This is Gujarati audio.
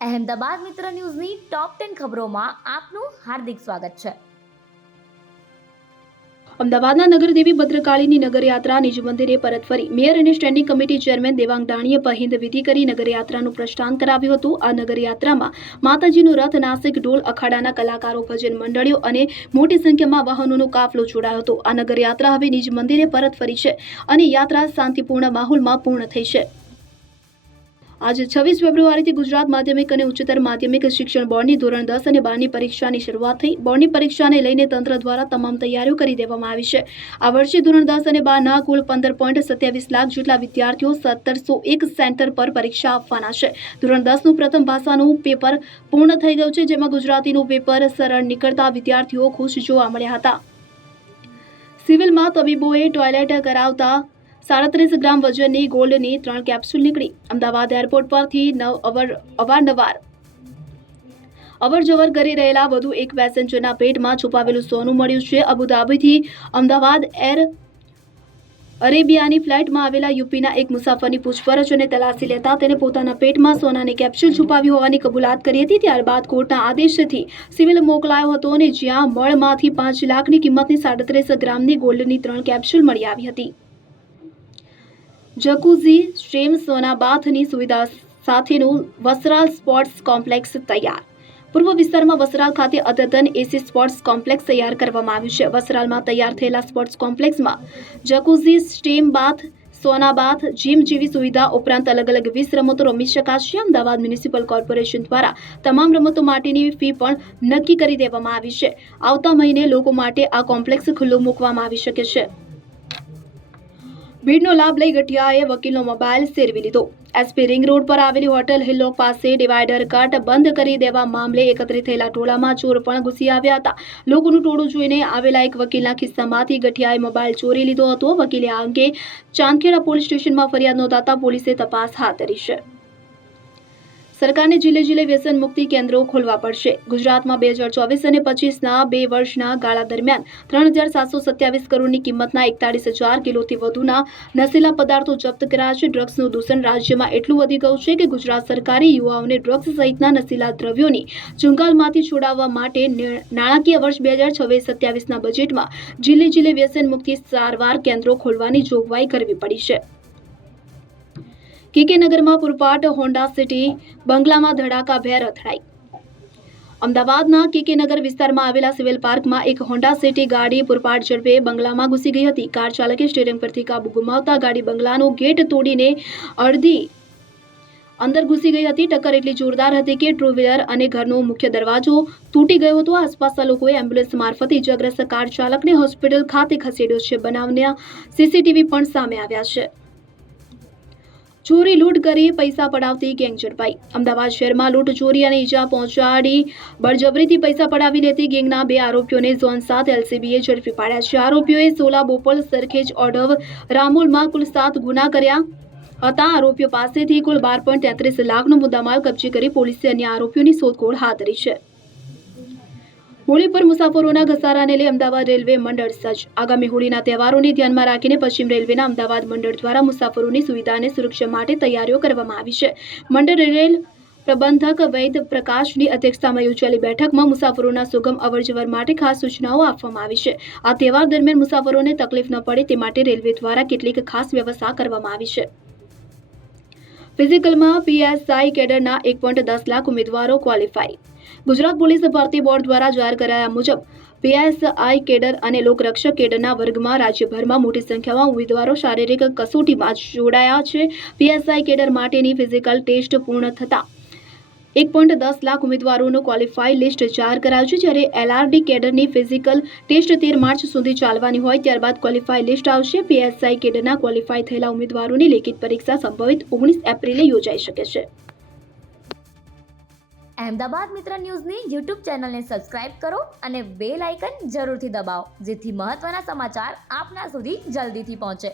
અહેમદાબાદ મિત્ર ન્યૂઝની ટોપ 10 ખબરોમાં આપનું હાર્દિક સ્વાગત છે। અમદાવાદના નગરદેવી ભદ્રકાળીની નગરયાત્રા નિજ મંદિરે પરત ફરી મેયર અને સ્ટેન્ડિંગ કમિટી ચેરમેન દેવાંગ દાણીએ પહિંદ વિધિ કરી નગરયાત્રાનું પ્રસ્થાન કરાવ્યું હતું। આ નગરયાત્રામાં માતાજીનું રથ, નાસિક ઢોલ, અખાડાના કલાકારો, ભજન મંડળીઓ અને મોટી સંખ્યામાં વાહનોનો કાફલો જોડાયો હતો। આ નગરયાત્રા હવે નિજ મંદિરે પરત ફરી છે અને યાત્રા શાંતિપૂર્ણ માહોલમાં પૂર્ણ થઈ છે। આજે 26 ફેબ્રુઆરીથી ગુજરાત માધ્યમિક અને ઉચ્ચતર માધ્યમિક શિક્ષણ બોર્ડની ધોરણ 10 અને 12ની પરીક્ષાની શરૂઆત થઈ। બોર્ડની પરીક્ષાને લઈને તંત્ર દ્વારા તમામ તૈયારીઓ કરી દેવામાં આવી છે। આ વર્ષે ધોરણ 10 અને 12ના કુલ 15.27 લાખ જેટલા વિદ્યાર્થીઓ 1701 સેન્ટર પર પરીક્ષા આપવાના છે। ધોરણ 10નું પ્રથમ ભાષાનું પેપર પૂર્ણ થઈ ગયું છે, જેમાં ગુજરાતીનું પેપર સરળ નીકળતા વિદ્યાર્થીઓ ખુશ જોવા મળ્યા હતા। સિવિલમાં તબીબોએ ટોયલેટ કરાવતા 37 ગ્રામ વજનની ગોલ્ડની 3 કેપ્સ્યુલ નીકળી। અમદાવાદ એરપોર્ટ પરથી અવારનવાર અવરજવર કરી રહેલા વધુ એક પેસેન્જરના પેટમાં છુપાવેલું સોનું મળ્યું છે। અબુધાબીથી અમદાવાદ એર અરેબિયાની ફ્લાઇટમાં આવેલા યુપીના એક મુસાફરની પૂછપરછ અને તલાશી લેતા તેને પોતાના પેટમાં સોનાની કેપ્સ્યુલ છુપાવી હોવાની કબૂલાત કરી હતી। ત્યારબાદ કોર્ટના આદેશથી સિવિલ મોકલાયો હતો અને જ્યાં મળમાંથી 5 લાખની કિંમતની 37 ગ્રામની ગોલ્ડની 3 કેપ્સ્યુલ મળી આવી હતી। જકુઝી, સ્ટ્રીમ, સોના બાથની સુવિધા સાથેનું વસ્ત્રાલ સ્પોર્ટ્સ કોમ્પ્લેક્સ તૈયાર। પૂર્વ વિસ્તારમાં વસ્ત્રાલ ખાતે અદ્યતન એસી સ્પોર્ટ્સ કોમ્પ્લેક્સ તૈયાર કરવામાં આવ્યું છે। વસ્ત્રાલમાં તૈયાર થયેલા સ્પોર્ટ્સ કોમ્પ્લેક્સમાં જકુઝી, સ્ટીમ બાથ, સોના બાથ, જીમ જેવી સુવિધા ઉપરાંત અલગ અલગ 20 રમતો રમી શકાશે। અમદાવાદ મ્યુનિસિપલ કોર્પોરેશન દ્વારા તમામ રમતો માટેની ફી પણ નક્કી કરી દેવામાં આવી છે। આવતા મહિને લોકો માટે આ કોમ્પ્લેક્સ ખુલ્લો મૂકવામાં આવી શકે છે। ભીડનો લાભ લઈ ગઠિયાએ વકીલનો મોબાઈલ સેરવી લીધો। એસપી રિંગ રોડ પર આવેલી હોટેલ હિલોક પાસે ડિવાઈડર કટ બંધ કરી દેવા મામલે એકત્રિત થયેલા ટોળામાં ચોર પણ ઘૂસી આવ્યા હતા। લોકોનું ટોળું જોઈને આવેલા એક વકીલના ખિસ્સામાંથી ગઠિયાએ મોબાઈલ ચોરી લીધો હતો। વકીલે આ અંગે ચાંદખેડા પોલીસ સ્ટેશનમાં ફરિયાદ નોંધાતા પોલીસે તપાસ હાથ ધરી છે। સરકારને જિલ્લે જિલ્લે વ્યસન મુક્તિ કેન્દ્રો ખોલવા પડશે। ગુજરાતમાં 2024 અને 25ના 2 વર્ષના ગાળા દરમિયાન 3727 કરોડની કિંમતના 41,000 કિલોથી વધુના નશીલા પદાર્થો જપ્ત કરાયા છે। ડ્રગ્સનું દૂષણ રાજ્યમાં એટલું વધી ગયું છે કે ગુજરાત સરકારે યુવાઓને ડ્રગ્સ સહિતના નશીલા દ્રવ્યોની ચુંગાલમાંથી છોડાવવા માટે નાણાકીય વર્ષ 2026-27ના બજેટમાં જિલ્લે જિલ્લે વ્યસન મુક્તિ સારવાર કેન્દ્રો ખોલવાની જોગવાઈ કરવી પડી છે। કેકે નગરમાં પૂરપાટ હોન્ડા સિટી બંગલામાં ધડાકાભેર અથડાઈ। અમદાવાદના કેકે નગર વિસ્તારમાં આવેલા સિવિલ પાર્કમાં એક હોન્ડા સિટી ગાડી પૂરપાટ ઝડપે બંગલામાં ઘૂસી ગઈ હતી। કાર ચાલકે સ્ટીયરિંગ પરથી કાબુ ગુમાવતા ગાડી બંગલાનો ગેટ તોડીને અડધી અંદર ઘૂસી ગઈ હતી। ટક્કર એટલી જોરદાર હતી કે ટુ વ્હીલર અને ઘરનો મુખ્ય દરવાજો તૂટી ગયો હતો। આસપાસના લોકોએ એમ્બ્યુલન્સ મારફતે ઇજાગ્રસ્ત કાર ચાલકને હોસ્પિટલ ખાતે ખસેડ્યો છે। બનાવના સીસીટીવી પણ સામે આવ્યા છે। ચોરી લૂંટ કરી પૈસા પડાવતી ગેંગ ઝડપાઈ। અમદાવાદ શહેરમાં લૂંટ, ચોરી અને ઈજા પહોંચાડી બળજબરીથી પૈસા પડાવી લેતી ગેંગના 2 આરોપીઓને ઝોન 7 એલસીબીએ ઝડપી પાડ્યા છે। આરોપીઓએ સોલા, બોપલ, સરખેજ, ઓઢવ, રામોલમાં કુલ 7 ગુના કર્યા હતા। આરોપીઓ પાસેથી કુલ 12.33 લાખનો મુદ્દામાલ કબજે કરી પોલીસે અન્ય આરોપીઓની શોધખોળ હાથ ધરી છે। હોળી પર મુસાફરોના ઘસારાને લઈ અમદાવાદ રેલવે મંડળ સજ્જ। આગામી હોળીના તહેવારોને ધ્યાનમાં રાખીને પશ્ચિમ રેલવેના અમદાવાદ મંડળ દ્વારા મુસાફરોની સુવિધા અને સુરક્ષા માટે તૈયારીઓ કરવામાં આવી છે। મંડળ રેલ પ્રબંધક વૈદ પ્રકાશની અધ્યક્ષતામાં યોજાયેલી બેઠકમાં મુસાફરોના સુગમ અવરજવર માટે ખાસ સૂચનાઓ આપવામાં આવી છે। આ તહેવાર દરમિયાન મુસાફરોને તકલીફ ન પડે તે માટે રેલવે દ્વારા કેટલીક ખાસ વ્યવસ્થા કરવામાં આવી છે। ફિઝિકલમાં પીએસઆઈ કેડરના 1.10 લાખ ઉમેદવારો ક્વોલિફાઈ। ગુજરાત પોલીસ ભરતી બોર્ડ દ્વારા જાહેર કરાયા મુજબ પીએસઆઈ કેડર અને લોકરક્ષક કેડરના વર્ગમાં રાજ્યભરમાં મોટી સંખ્યામાં ઉમેદવારો શારીરિક કસોટીમાં જોડાયા છે। પીએસઆઈ કેડર માટેની ફિઝિકલ ટેસ્ટ પૂર્ણ થતા 1.10 લાખ ઉમેદવારોનું ક્વોલિફાઈ લિસ્ટ જાહેર કરાયું છે। જ્યારે એલઆરડી કેડરની ફિઝિકલ ટેસ્ટ 13 માર્ચ સુધી ચાલવાની હોય ત્યારબાદ ક્વોલિફાઈ લિસ્ટ આવશે। પીએસઆઈ કેડરના ક્વોલિફાઈ થયેલા ઉમેદવારોની લેખિત પરીક્ષા સંભવિત 19 એપ્રિલે યોજાઈ શકે છે। અહેમદાબાદ મિત્ર ન્યૂઝની યુટ્યુબ ચેનલને સબસ્ક્રાઇબ કરો અને બેલ આઇકન જરૂરથી દબાવો, જેથી મહત્વના સમાચાર આપના સુધી જલ્દીથી પહોંચે।